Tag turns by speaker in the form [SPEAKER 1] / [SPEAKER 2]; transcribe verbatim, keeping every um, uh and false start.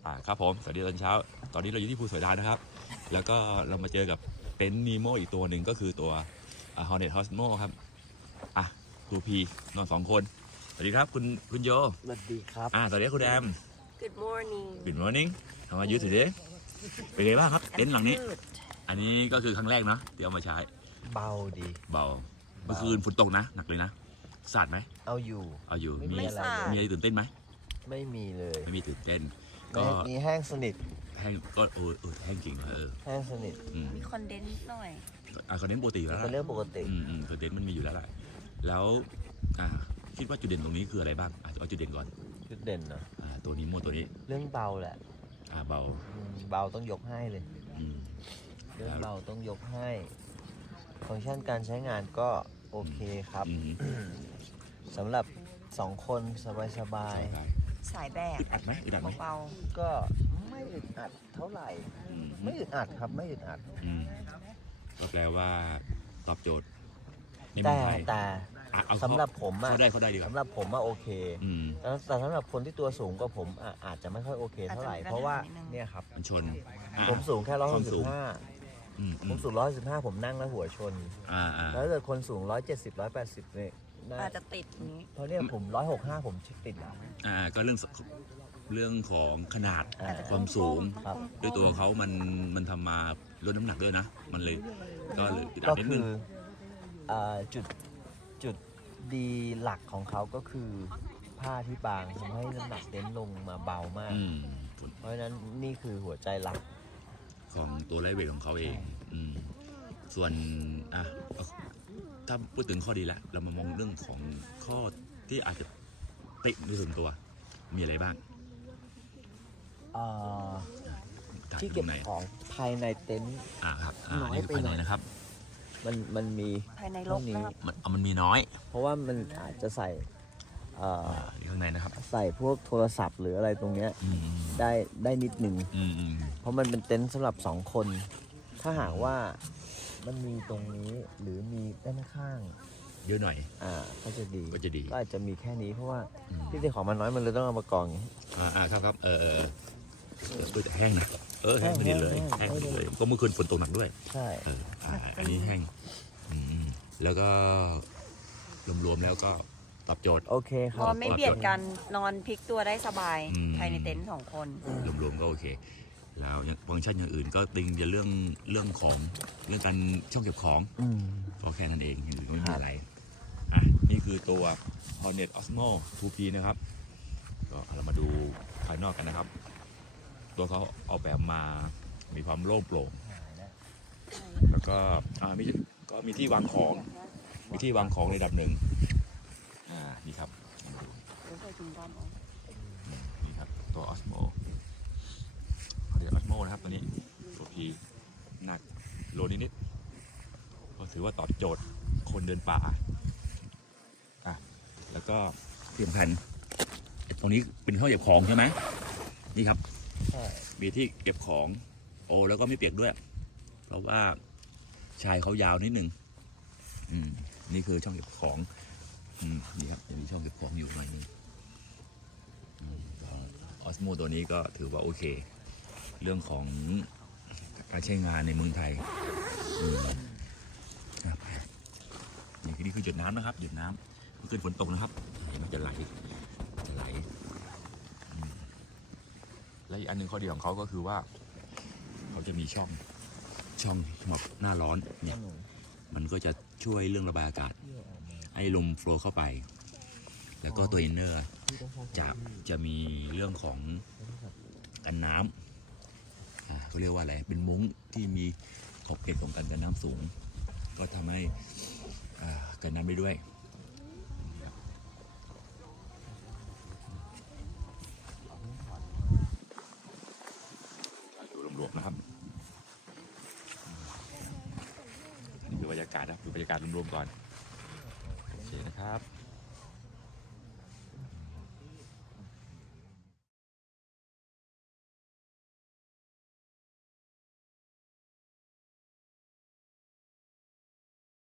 [SPEAKER 1] อ่าครับผมสวัสดีตอนเช้าตอนนี้เราอยู่ที่ภูสอยดาวนะครับแล้วก็เรามาเจอกับเต็นท์นีโมอีกตัวหนึ่งก็คือตัวฮอร์เน็ตฮอสโมครับอ่ะครูพีนอนสองคนสวัสดีครับคุณคุณโย
[SPEAKER 2] สวัสดีครับ
[SPEAKER 1] อ่าสวัสดีคุณแอม
[SPEAKER 3] Good morning
[SPEAKER 1] Good morning How are you today เป็นไงบ้างครับเต็นท์หลังนี้ อันนี้ก็คือครั้งแรกเนาะที่เอามาใช้
[SPEAKER 2] เบาดี
[SPEAKER 1] เบาเมื่อคืนฝนตกนะหนักเลยนะสาดไหม
[SPEAKER 2] เอาอยู่
[SPEAKER 1] เอาอยู่
[SPEAKER 2] ไม่
[SPEAKER 1] มี
[SPEAKER 2] มีอะไรเลย
[SPEAKER 1] มีอะไรตื่นเต้นไหม
[SPEAKER 2] ไม่มีเลย
[SPEAKER 1] ไม่มีตื่นเต้นก็
[SPEAKER 2] มีแห้งสนิท
[SPEAKER 1] แห้งก็เออเออแห้งจริงเออ
[SPEAKER 2] แห้งสนิท
[SPEAKER 1] อืม
[SPEAKER 3] มีคอนเดนต์นิดหน่อย
[SPEAKER 1] อ่ะคอนเทนต์ปกติอยู่แล้ว
[SPEAKER 2] เป็น
[SPEAKER 1] ล่ะ
[SPEAKER 2] เรื่องปกติ
[SPEAKER 1] อืมอืมคอนเทนต์มันมีอยู่แล้วแหละแล้วอ่าคิดว่าจุดเด่นตรงนี้คืออะไรบ้างอ่ะเอาจุดเด่นก่อน
[SPEAKER 2] จุดเด่นเนอะ
[SPEAKER 1] อ่าตัวนี้โมตัวนี้
[SPEAKER 2] เรื่องเบาแหละ
[SPEAKER 1] อ่าเบา
[SPEAKER 2] อืมเบาต้องยกให้เลย
[SPEAKER 1] อืม
[SPEAKER 2] เรื่องเบาต้องยกให้ ฟังก์ชันการใช้งานก็โอเคครับ
[SPEAKER 1] อืม
[SPEAKER 2] สำหรับสองคนสบาย
[SPEAKER 1] ใช่ได้
[SPEAKER 3] สายแบก
[SPEAKER 1] อึดอัดไหมอึดอัดไหม
[SPEAKER 3] เบา
[SPEAKER 2] ๆ ก็ไม่อึดอัดเท่าไหร่
[SPEAKER 1] อืม
[SPEAKER 2] ไม่อึดอัดครับไม่อึดอัด
[SPEAKER 1] อืมก็แปลว่าตอบโจทย์ในเมื
[SPEAKER 2] แต่
[SPEAKER 1] องไทย
[SPEAKER 2] แต่
[SPEAKER 1] อ่ะเอา
[SPEAKER 2] สำหรับผมอะ
[SPEAKER 1] เขาได้เขาได้ดีกว่า
[SPEAKER 2] สำหรับผมอะโอเค
[SPEAKER 1] อืม
[SPEAKER 2] แต่แต่สำหรับคนที่ตัวสูงกว่าผมอ่ะอาจจะไม่ค่อยโอเคเท่าไหร่ เพราะว่าเนี่ยครับ
[SPEAKER 1] มันชนอ่ะ
[SPEAKER 2] ผมสูงแค่ร้อย
[SPEAKER 1] ค
[SPEAKER 2] ห
[SPEAKER 1] วาก ม
[SPEAKER 2] สิ
[SPEAKER 1] สู
[SPEAKER 2] บ
[SPEAKER 1] ง
[SPEAKER 2] ห้า
[SPEAKER 1] อืมอื
[SPEAKER 2] ผม มสูงร้อยสิบห้าผมนั่งแล้วหัวชน
[SPEAKER 1] อ่าอ่า
[SPEAKER 2] แล้วถ้าเกิดคนสูงร้อยเจ็ดสิบร้อยแปดสิบเนี่ย
[SPEAKER 3] ๆ
[SPEAKER 2] น่า
[SPEAKER 3] อาจจะติดอย่างนี้
[SPEAKER 2] เพราะเนี่ยผมร้อยหกห้าผมติดแล้ว
[SPEAKER 1] อ่าก็เรื่องเรื่องของขนาด
[SPEAKER 2] อ่า
[SPEAKER 3] อาจจะ
[SPEAKER 1] ความสูง
[SPEAKER 2] ครับ
[SPEAKER 1] ด้วยตัวเขามันมันทำมาลดน้ำหนักด้วยนะ มันเลยก็เลยอึดอั
[SPEAKER 2] ก็
[SPEAKER 1] ดนิด
[SPEAKER 2] คื
[SPEAKER 1] นึง
[SPEAKER 2] ออ่าจุดจุดดีหลักของเขาก็คือผ้าที่บางทำให้น้ำหนักเต็นท์ลงมาเบามาก
[SPEAKER 1] อืม
[SPEAKER 2] เพราะฉะนั้นนี่คือหัวใจหลัก
[SPEAKER 1] ของตัวไลท์เวทของเขาเองอืมส่วนอ่ะถ้าพูดถึงข้อดีแล้ว เรามามองเรื่องของข้อที่อาจจะติในส่วนตัว มีอะไรบ้าง
[SPEAKER 2] อ่า
[SPEAKER 1] ต่าง
[SPEAKER 2] ที่
[SPEAKER 1] ต
[SPEAKER 2] เก็
[SPEAKER 1] ร
[SPEAKER 2] บ
[SPEAKER 1] งไหน
[SPEAKER 2] ของภายในเต็นท์
[SPEAKER 1] อ่าครับอ่า
[SPEAKER 2] น้อย
[SPEAKER 1] นี่คือ
[SPEAKER 2] ไป
[SPEAKER 1] ภาย
[SPEAKER 2] หน่
[SPEAKER 1] ใน
[SPEAKER 2] อย
[SPEAKER 1] นะครับ
[SPEAKER 2] มันมันมี
[SPEAKER 3] ภายในร
[SPEAKER 2] เท่าก นี้
[SPEAKER 3] นะครับ
[SPEAKER 1] มันเอามันมีน้อย
[SPEAKER 2] เพราะว่ามันอาจจะใส่เอ่อ
[SPEAKER 1] อ่านี่ข้างในนะครับ
[SPEAKER 2] ใส่พวกโทรศัพท์หรืออะไรตรงเนี้ย
[SPEAKER 1] อืม
[SPEAKER 2] ได้ได้นิดหนึ่ง
[SPEAKER 1] อืมอืม
[SPEAKER 2] เพราะมันเป็นเต็นท์สำหรับสองคน ถ้าหากว่ามันมีตรงนี้หรือมีด้านข้าง
[SPEAKER 1] เยอะหน่อย
[SPEAKER 2] อ่าก็จะดี
[SPEAKER 1] ก็จะดี
[SPEAKER 2] ก็อาจจะมีแค่นี้เพราะว่า
[SPEAKER 1] อืม
[SPEAKER 2] ที่ที่ของมันน้อยมันเลยต้องเอามากองอย่างนี้
[SPEAKER 1] อ่าอ่าครับครับเออเออเออเออแต่แห้งนะเออแห้งพอดีเลย
[SPEAKER 2] แห้
[SPEAKER 1] แห้ง
[SPEAKER 2] ง
[SPEAKER 1] พอดี
[SPEAKER 2] แห้ง
[SPEAKER 1] เลยก็เมื่อคืนฝนตกหนักด้วย
[SPEAKER 2] ใช่
[SPEAKER 1] เอออ่าอันนี้แห้งอืมอืมแล้วก็รวมๆแล้วก็ตอบโจทย์
[SPEAKER 2] โอเคค
[SPEAKER 3] พ
[SPEAKER 2] รับ
[SPEAKER 3] อไม่เบียดกันนอนพลิกตัวได้สบาย
[SPEAKER 1] อืม
[SPEAKER 3] ภายในเต็นท์สองคน
[SPEAKER 1] รวมๆก็โอเค แล้วยังฟังก์ชันอย่างอื่นก็ติงจะเรื่องเรื่องของเรื่องการช่องเก็บของ
[SPEAKER 2] อืม
[SPEAKER 1] ก็แค่นั้นเองอย่างอื่นไม่
[SPEAKER 2] ครั
[SPEAKER 1] มี
[SPEAKER 2] บ
[SPEAKER 1] อะไรอ่ะนี่คือตัว Hornet Osmo ทู พี นะครับก็เรามาดูภายนอกกันนะครับ ตัวเขาออกแบบมามีความโล่งโปร่ง แล้วก็อ่ามีก็มีที่วางของ มีที่วางของในระดับหนึ่งอ่านี่ครับ นี่ครับ ตัว Osmo เรียก Osmo นะครับตัวนี้ตัว P หนักโลนิดๆก็ถือว่าตอบโจทย์คนเดินป่าอ่ะแล้วก็ที่สำคัญไอ้ตรงนี้เป็นห้องเก็บของใช่ไหมนี่ครับ
[SPEAKER 2] ใช่
[SPEAKER 1] มีที่เก็บของโอ้แล้วก็ไม่เปียกด้วย เพราะว่าชายเขายาวนิดนึงอืมนี่คือช่องเก็บของอืมนี่ครับจะมีช่องเก็บของอยู่ประมาณนี้ออสโมตัวนี้ก็ถือว่าโอเค เรื่องของการใช้งานในเมืองไทยอืมครับนี่คือนี่คือหยดน้ำนะครับหยดน้ำเมื่อคืนฝนตกนะครับเห็นมันจะไหลจะไหลอืมและอีกอันหนึ่งข้อดีของเขาก็คือว่า เขาจะมีช่องช่องสำหรับหน้าร้อนเนี่ยมันก็จะช่วยเรื่องระบายอากาศให้ลมโฟลว์เข้าไป แล้วก็ตัวอินเนอร์จะจะมีเรื่องของกันน้ำอ่าเขาเรียกว่าอะไรเป็นมุ้งที่มีขอบเขตของการกันน้ำสูง ก็ทำให้อ่ากันน้ำได้ด้วยดูรวมๆนะครับนี่คือบรรยากาศนะดูบรรยากาศรวมๆก่อนโอเคนะครับ